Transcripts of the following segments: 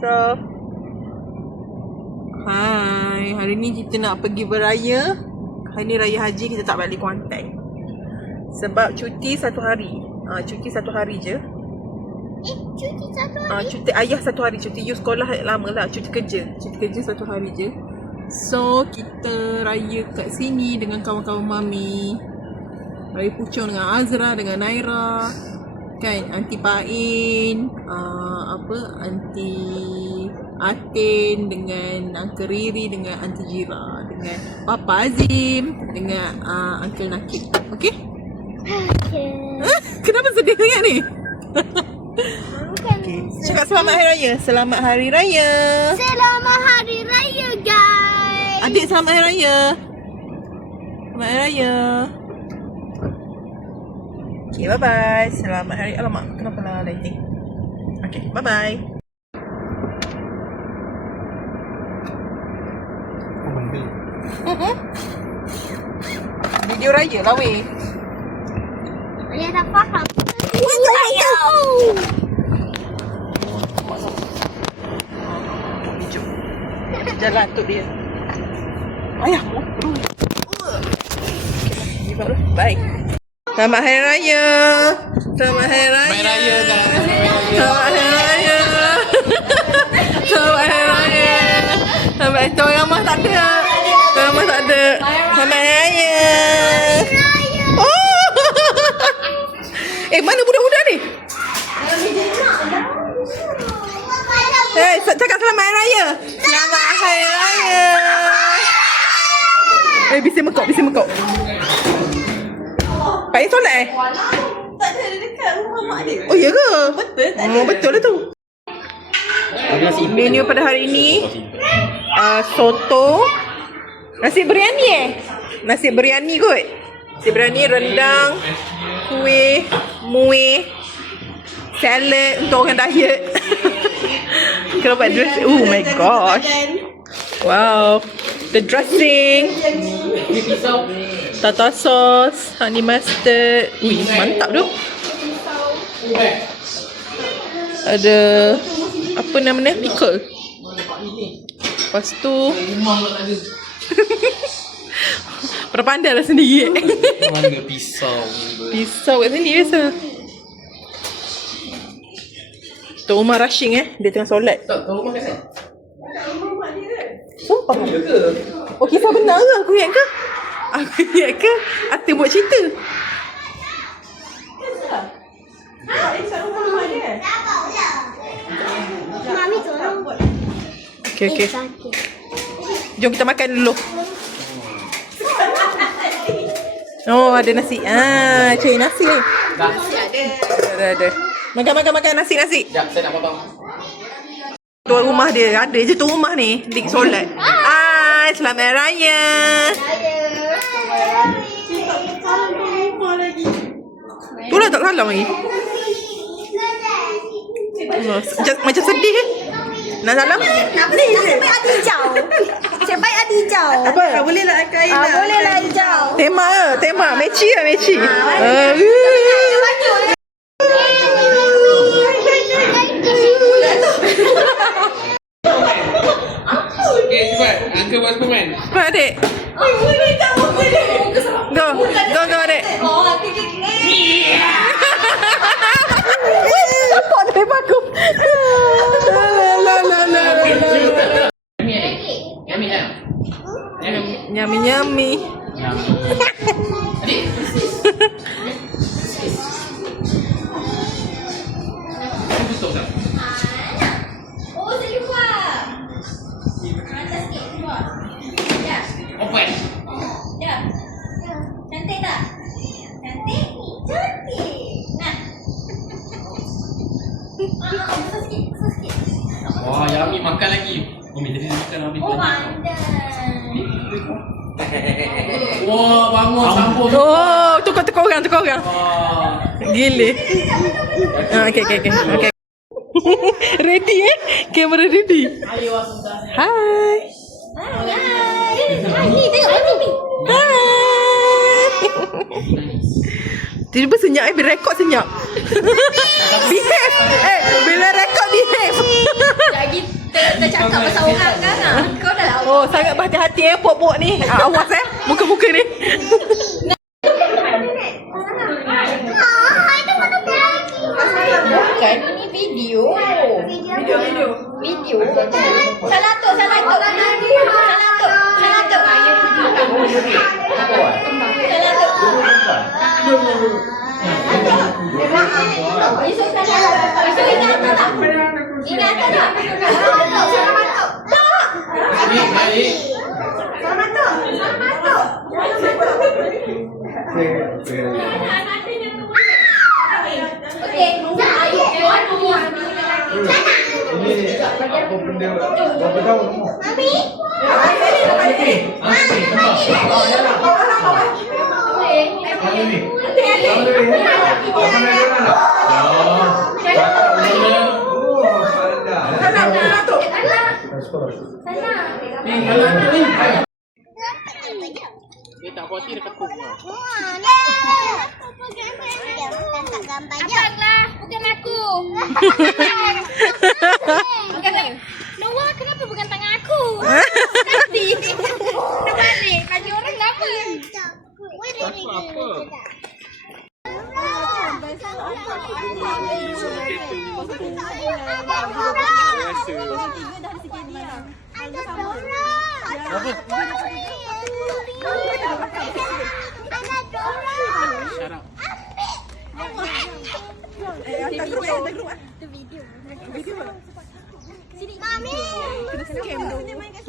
So, hai, hari ni kita nak pergi beraya. Hari ni raya haji, kita tak balik Kuantan. Sebab cuti 1 hari. Cuti 1 hari je. Cuti 1 hari? Cuti ayah 1 hari. Cuti you sekolah lama lah. Cuti kerja 1 hari je. So, kita raya kat sini dengan kawan-kawan mami. Raya Puchong dengan Azra, dengan Naira. Kan, Aunty Pain, Aunty Atin, dengan Uncle Riri, dengan Aunty Jira, dengan Papa Azim, dengan Uncle Nakib. Okay? Okay. Kenapa sedih sangat ni? Okay. Cakap selamat hari raya. Selamat hari raya. Selamat hari raya, guys. Adik selamat hari raya. Selamat hari raya. Okay, bye-bye. Selamat hari... Alamak, kenapa lah lighting? Okay, bye-bye. Apa benda? Video raya lah weh. Boleh tak faham? Hijau. Jalan untuk dia. Ayah, bye. Selamat hari raya. Selamat hari raya. Selamat raya guys. Selamat hari raya. Selamat hari raya. Selamat hari raya. Mah tak ada. Tuan Mah tak ada. Selamat hari raya. Oh. Mana budak-budak ni? Cakap selamat hari raya. Selamat hari raya. Bising mekok. Pak Yin solat Tak ada dekat rumah mak dia. Oh ya ke? Betul tak ada. Betul lah tu. Menu pada hari ini soto, nasi biryani Nasi biryani kot. Nasi biryani, rendang, kuih, muih, salad untuk orang diet. Kalau buat dressing, oh my gosh. Wow. The dressing, tartar sauce, honey mustard. Ui, mantap tu. Ada apa namanya? Pickle. Lepas tu berpandai lah sendiri. Mana pisau? Pisau kat sini biasa. Tok Umar rushing dia tengah solat. Tak tahu rumah kat sana. Sumpah ke? Oh, kisah benar ke? Aku ingat ke? Atin buat cerita. Mami tolong. Okay. Jom kita makan dulu. Oh, ada nasi. Cari nasi ni. Dah. Ada. Makan nasi. Sekejap, saya nak potong. Tuan rumah dia. Ada je tuan rumah ni. Dik solat. Selamat raya. Tu lah tak salam lagi. Macam sedih Nak salam? Nasib baik ada hijau. Nasib baik ada hijau. Apa? Boleh lah kain lah. Boleh lah hijau. Tema. Meci. Okay, cepat. Uncle buat komen. Cepat adik. Go adik. Apa dari aku? Yummy kan? Yummy. Adik. Tutup tak? Oh, saya lupa. Atas sikit keluar. Ya. Open. Ya. Cantik tak? Cantik? Nah. Besar sikit. Wah, Yummy makan lagi. Umi jadi makan habis. Oh, pandai. Wah, bangun sambung. Oh, tukar orang. Wah. Gila. Okay. Ready Kamera ready. Hai. Ni tengok ni. Hai. Tiba-tiba senyap bila rekod senyap. Behave. Bila rekod behave. Tak gitu. cakap pasal orang kan ah. Kau dah lah. Oh, sangat berhati-hati pok-pok ni. Awas muka-muka ni. Bukan, ini video. Video. Salah tu. Ingat tak? Apa benda? Berapa tahun kamu? Dia tak puas dia tekuk. Abanglah, bukan aku. Noah, kenapa bukan tangan aku? Nanti. Terbalik, bagi orang kenapa? Apa?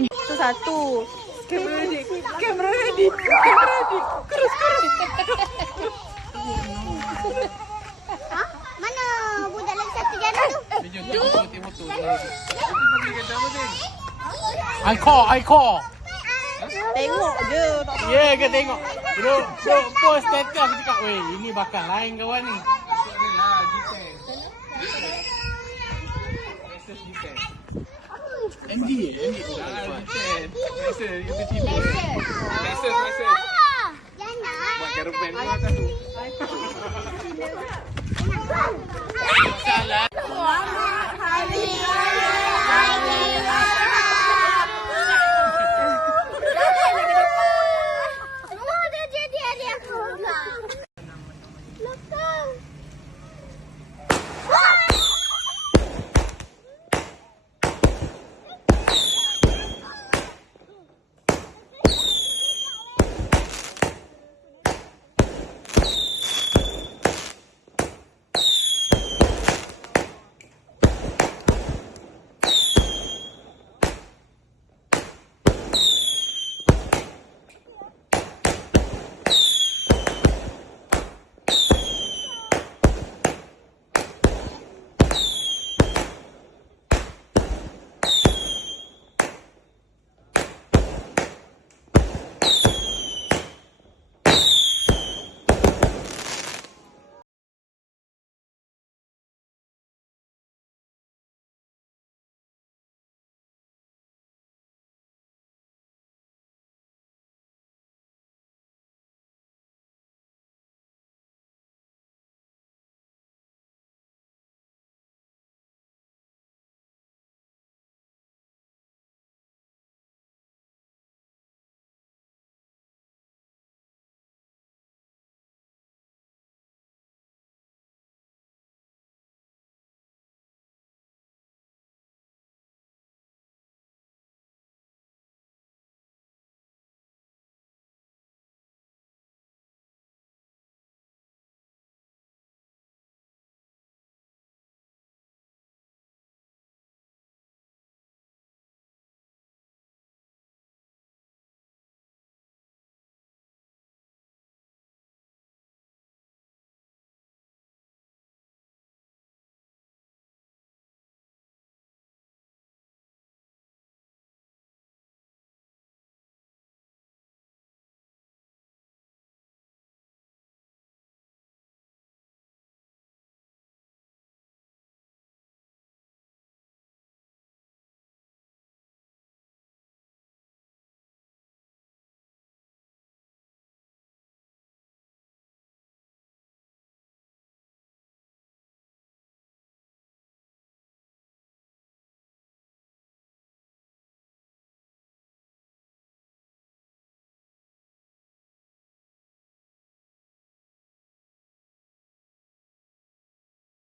Itu satu. Kamera ready. Kurus. Mana budak lagi satu jalan tu? I call. Tengok je. Ya ke tengok. Duduk post status aku cakap, weh, ini bakal lain kawan ni. MD tu dah. Biasa, kita tidur.